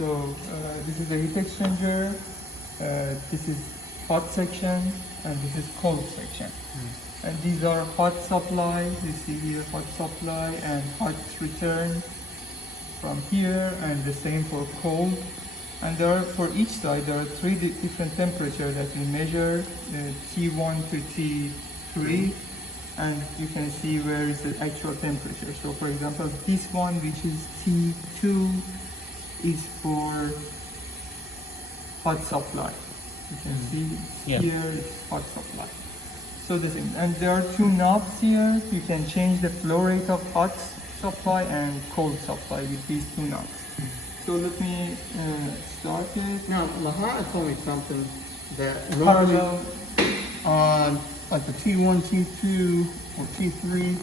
So this is the heat exchanger, this is hot section, and this is cold section. And these are hot supply, you see here hot supply and hot return from here, and the same for cold. And there are, for each side, there are three different temperatures that we measure, T1 to T3, and you can see where is the actual temperature. So for example, this one, which is T2, is for hot supply. You can see here it's hot supply. So the same, and there are two knobs here. You can change the flow rate of hot supply and cold supply with these two knobs. So let me start it. Now, Lahara told me something that normally Parallel. on like the T1, T2, or T3,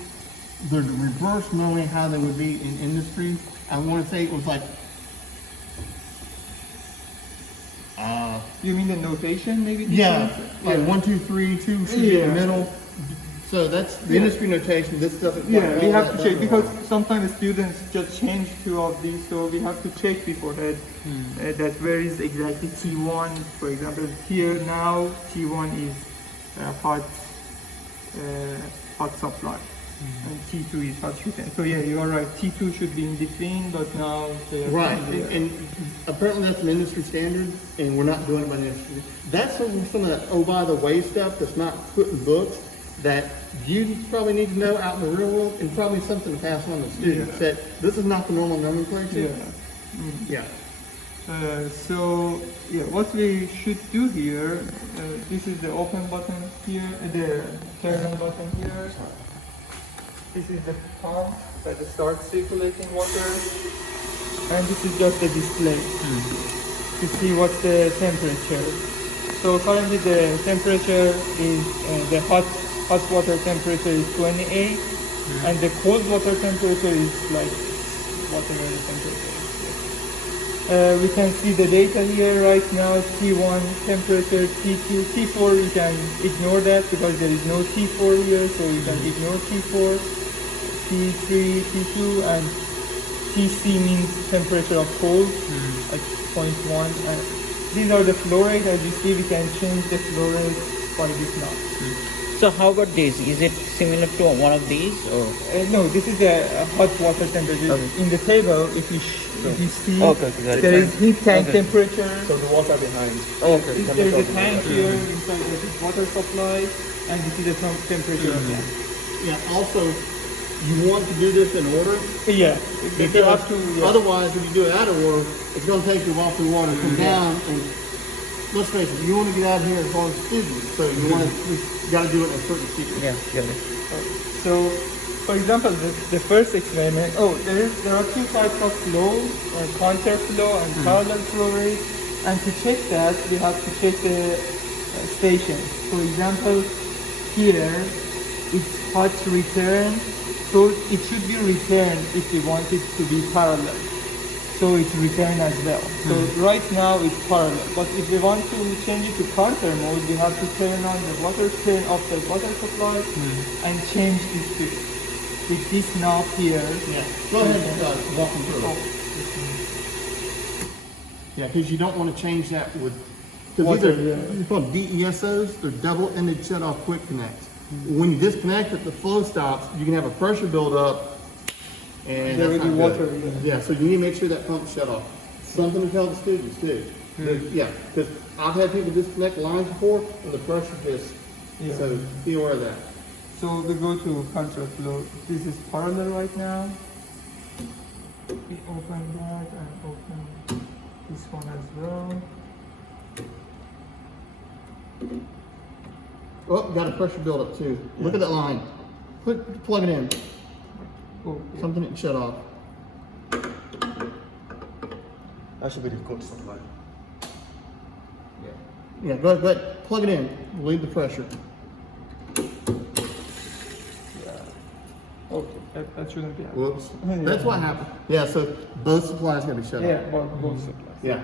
the reverse normally how they would be in industry. I want to say it was like, You mean the notation maybe? yeah, different? like 1, 2, 3, 2 should be in Yeah. the middle. So that's the Yeah. industry notation. This doesn't quite Yeah, we all have that to check does because it. sometimes students just change two of these, so we have to check beforehand that where is exactly T1. For example, here now T1 is hot supply, and T2 is hot return. So yeah, you are right. T2 should be in between, but now they are Right, changing. and apparently that's an industry standard, and we're not doing it by the industry. That's some of that, oh, by the way stuff that's not put in books that you probably need to know out in the real world, and probably something to pass on to students, Yeah. that this is not the normal nomenclature. Yeah. Yeah. So yeah, what we should do here, this is the open button here, the turn on button here. This is the pump that starts circulating water, and this is just the display to see what's the temperature. So currently the temperature is the hot water temperature is 28, and the cold water temperature is like whatever the temperature is. We can see the data here right now, T1 temperature, T2, T4 we can ignore that because there is no T4 here, so we can ignore T4, T3, T2, and TC means temperature of cold, like 0.1. And these are the flow rate. As you see, we can change the flow rate by this knob. So how about this? Is it similar to one of these or? No, this is the hot water temperature. Okay. In the table, if you see, Okay, got it. there is heat tank Okay. temperature. So the water behind. Okay. There is a tank here inside of this water supply, and this is the temperature of that. Yeah, also, you want to do this in order, Yeah, if you have to. Yeah. otherwise, if you do it out of order, it's gonna take you while through water, come down, and let's face it, you wanna get out here as long as students, so you wanna, you gotta do it in a certain sequence. Yeah, got it. So, for example, the first experiment. Oh, there are two types of flow: counter flow and parallel flow rate. And to check that, we have to check the station. For example, here it's hot return, so it should be returned if we want it to be parallel. So it's return as well. So right now it's parallel, but if we want to change it to counter mode, we have to turn on the water, turn off the water supply, and change this to with this knob here. Yeah, go ahead and walk them through it. Yeah, because you don't want to change that with, because Water, these are, they're called DESOs, they're double-ended shut-off quick connects. When you disconnect it, the flow stops, you can have a pressure buildup, and There that's will be not water, good. Yeah, so you need to make sure that pump's shut off. Something to tell the students too. Yeah, because I've had people disconnect lines before, and the pressure just, Yeah. so be aware of that. So we go to counter flow. This is parallel right now. We open that and open this one as well. Oh, got a pressure buildup too. Look at that line. Plug it in. Oh, yeah. Something didn't shut off. That should be the cold supply. Yeah, go ahead, plug it in. Relieve the pressure. Okay, that shouldn't be happening. Whoops. Yeah. That's what happened. Yeah, so both supplies gotta be shut Yeah, off. both supplies. Yeah.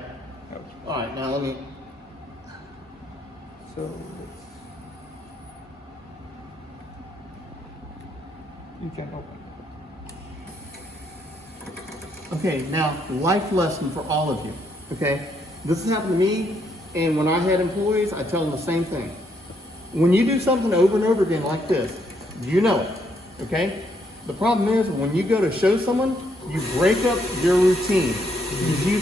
Okay. All right, now let me. So you can open. Okay, now, life lesson for all of you, okay? This has happened to me, and when I had employees, I tell them the same thing. When you do something over and over again like this, you know it, okay? The problem is, when you go to show someone, you break up your routine.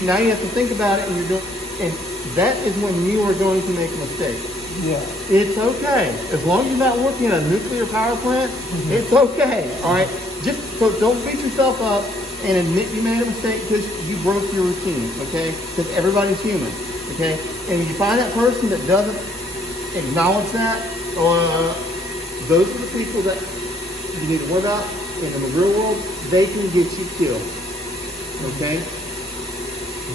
Now you have to think about it, and that is when you are going to make a mistake. Yeah. It's okay. As long as you're not working in a nuclear power plant, it's okay. All right? Just so don't beat yourself up and admit you made a mistake because you broke your routine, okay? Because everybody's human, okay? And if you find that person that doesn't acknowledge that, those are the people that you need to worry about. And in the real world, they can get you killed, okay?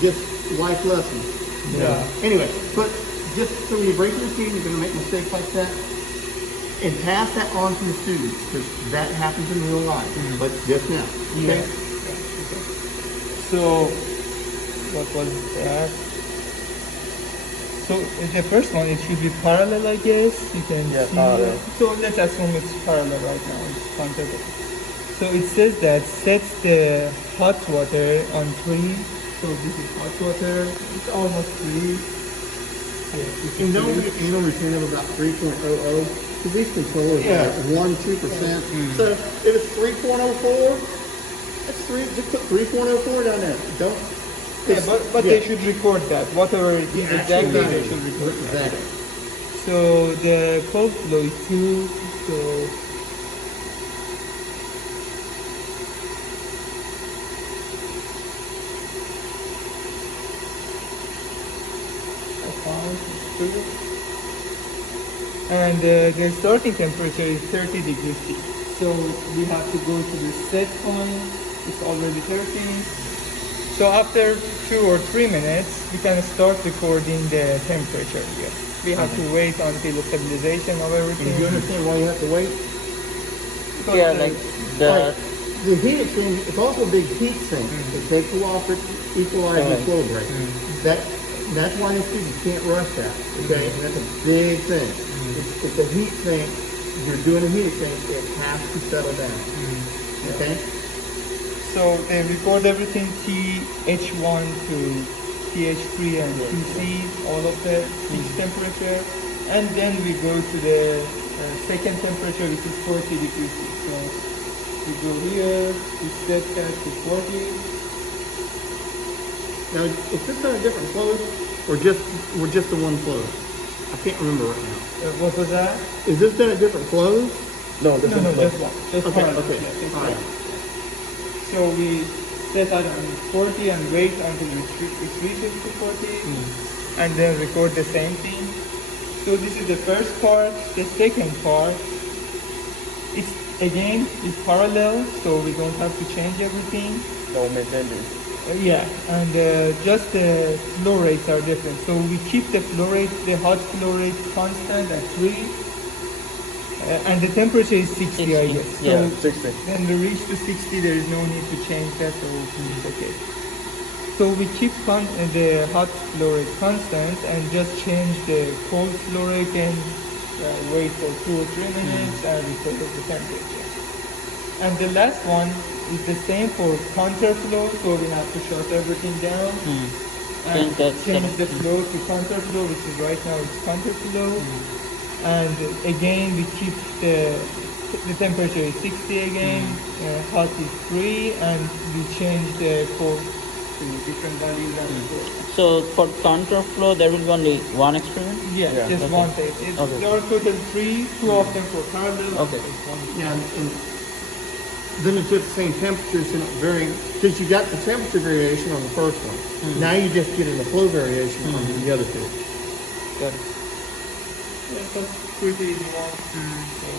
Just life lessons. Yeah. Anyway, but just so when you break your routine, you're going to make mistakes like that, and pass that on to the students, because that happens in real life, but just now. Okay? Yeah. So, what was that? So, the first one, it should be parallel, I guess. You can see parallel. it. So, let's assume it's parallel right now. It's counted. So, it says that set the hot water on 3. So, this is hot water. It's almost 3. Yeah, this is You know, 3. you know, routine of about 3.00, because these controllers Yeah. are 1-2%. So if it's 3.04, that's 3. Just put 3.04 down there. Don't. Yeah, but yeah. they should record that. Whatever it is Yeah, exactly, actually, they should record that. Exactly. So the cold flow is 2. So and the starting temperature is 30 degrees C. So we have to go to the set point. It's already 30. So after 2 or 3 minutes, we can start recording the temperature here. We have to wait until the stabilization of And everything. do you understand why you have to wait? Yeah, like the The heat exchange, it's also a big heat sink. It takes a while for it to equalize the Right. flow rate. That's why the students can't rush that, okay? And that's a big thing. If the heat sink, you're doing a heat exchange, it has to settle down, okay? So they record everything TH1 to TH3 and TC, all of the peak temperature, and then we go to the second temperature, which is 40 degrees C. So we go here, we set that to 40. Now, is this on a different close, or just the one close? I can't remember right now. What was that? Is this done at different close? No, this No, is just one. Just Okay, parallel. okay. Yeah, just All right. one. So we set that on 40 and wait until it reaches to 40, and then record the same thing. So this is the first part. The second part, it's again it's parallel, so we don't have to change everything. no maintain. Yeah, and just the flow rates are different. So we keep the flow rate, the hot flow rate constant at 3, and the temperature is 60, I 60, guess. So yeah. 60. when we reach to 60, there is no need to change that, so it's okay. So we keep the hot flow rate constant and just change the cold flow rate and wait for 2 or 3 minutes and record the temperature. And the last one is the same for counterflow, so we have to shut everything down and change the flow to counterflow, which is right now it's counterflow. And again, we keep the temperature is 60 again, hot is 3, and we change the cold to different values and record. so for counterflow there will be only one experiment. Yeah, Yeah. just Okay. one tape. Okay. There are total 3, 2 of them for parallel. Okay. and one for- Yeah, and then it's at the same temperature, so not very, because you got the temperature variation on the first one. Now you just get the flow variation on the other two. Good. Yeah, that's pretty easy one. So